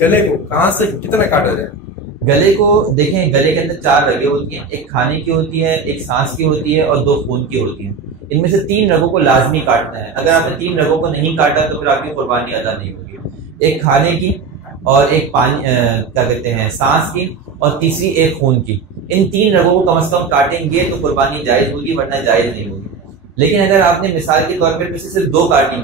گلے کو کہاں سے کتنا کاٹا جائے؟ گلے کو دیکھیں، گلے کے اندر 4 رگیں ہوتی ہیں، ایک کھانے کی ہوتی ہے، ایک سانس کی ہوتی ہے، اور 2 خون کی ہوتی ہیں۔ ان میں سے 3 رگوں کو لازمی کاٹنا ہے۔ اگر آپ نے 3 رگوں کو نہیں کاٹا تو پھر آپ کی قربانی ادا نہیں ہوگی۔ ایک کھانے کی، اور ایک پانی کیا کہتے ہیں سانس کی، اور تیسری ایک خون کی۔ ان 3 رگوں کو کم از کم کاٹیں گے تو قربانی جائز ہوگی، ورنہ جائز نہیں ہوگی۔ لیکن اگر آپ نے مثال کے طور پر صرف 2 کاٹی،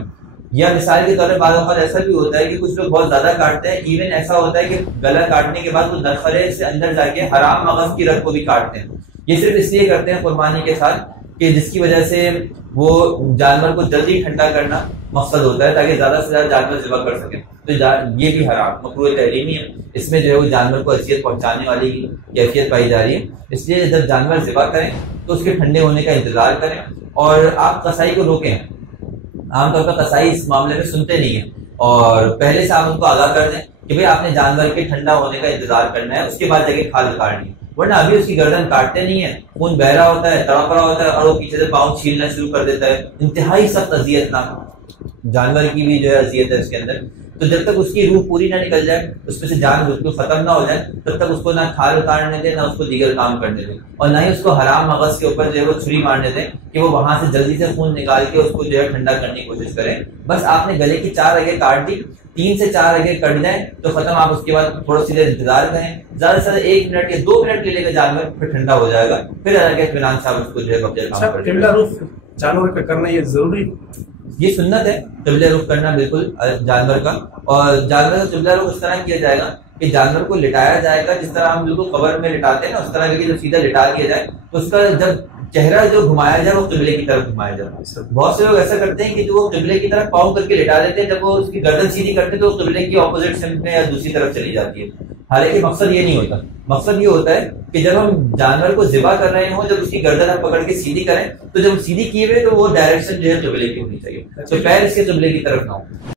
یا مثال کے طور پر بعض اوقات ایسا بھی ہوتا ہے کہ کچھ لوگ بہت زیادہ کاٹتے ہیں، ایون ایسا ہوتا ہے کہ گلا کاٹنے کے بعد وہ نرخرے سے اندر جا کے حرام مغز کی رگ کو بھی کاٹتے ہیں۔ یہ صرف اس لیے کرتے ہیں قربانی کے ساتھ کہ جس کی وجہ سے وہ جانور کو جلدی ٹھنڈا کرنا مقصد ہوتا ہے، تاکہ زیادہ سے زیادہ جانور ذبح کر سکیں۔ تو یہ بھی حرام مکروہ تحریمی ہے، اس میں جو ہے وہ جانور کو اذیت پہنچانے والی کیفیت پائی جا رہی ہے۔ اس لیے جب جانور ذبح کریں تو اس کے ٹھنڈے ہونے کا انتظار کریں، اور آپ قصائی کو روکیں۔ عام طور پر قصائی اس معاملے میں سنتے نہیں ہیں، اور پہلے سے آپ ان کو آگاہ کر دیں کہ بھئی آپ نے جانور کے ٹھنڈا ہونے کا انتظار کرنا ہے، اس کے بعد جا کے کھال اتارنی ہے، ورنہ ابھی اس کی گردن کاٹتے نہیں ہے، خون بہ رہا ہوتا ہے، تڑپ رہا ہوتا ہے، اور وہ پیچھے سے پاؤں چھیلنا شروع کر دیتا ہے۔ انتہائی سخت اذیت ناک، جانور کی بھی جو ہے اذیت ہے اس کے اندر۔ تو جب تک اس کی روح پوری نہ نکل جائے، اس میں سے جان بالکل ختم نہ ہو جائے، تب تک اس کو نہ کھال اتارنے دیں، نہ اس کو دیگر کام کرنے دیں، اور نہ ہی اس کو حرام مغز کے اوپر جو ہے وہ چھری مارنے دیں کہ وہ وہاں سے جلدی سے خون نکال کے اس کو جو ہے ٹھنڈا کرنے کی کوشش کریں۔ بس آپ نے گلے کی 4 رگیں کاٹ دی، 3 سے 4 رگیں کٹ جائیں تو ختم۔ آپ اس کے بعد تھوڑا سی دیر انتظار کریں، زیادہ سے زیادہ 1 منٹ یا 2 منٹ لے لے گا جانور، پھر ٹھنڈا ہو جائے گا، پھر اللہ کے اطمینان سے آپ اس کو جو ہے قبضہ کام کریں۔ قبلہ رخ جانور کا کرنا یہ ضروری، یہ سنت ہے قبلہ رخ کرنا بالکل جانور کا۔ اور جانور کا قبلہ رخ اس طرح کیا جائے گا کہ جانور کو لٹایا جائے گا جس طرح ہم بالکل قبر میں لٹاتے ہیں نا، اس طرح کہ جب سیدھا لٹا دیا جائے تو اس کا جب چہرہ جو گھمایا جائے وہ قبلے کی طرف گھمایا جائے۔ بہت سے لوگ ایسا کرتے ہیں کہ جو وہ قبلے کی طرف پاؤں کر کے لٹا دیتے ہیں، جب وہ اس کی گردن سیدھی کرتے ہیں تو وہ قبلے کی اپوزٹ سمت میں یا دوسری طرف چلی جاتی ہے۔ حالانکہ مقصد یہ نہیں ہوتا، مقصد یہ ہوتا ہے کہ جب ہم جانور کو ذبح کر رہے ہوں، جب اس کی گردن آپ پکڑ کے سیدھی کریں تو جب سیدھی کیے ہوئے تو وہ ڈائریکشن جو ہے قبلے کی ہونی چاہیے، تو پیر اس کے قبلے کی طرف نہ ہو۔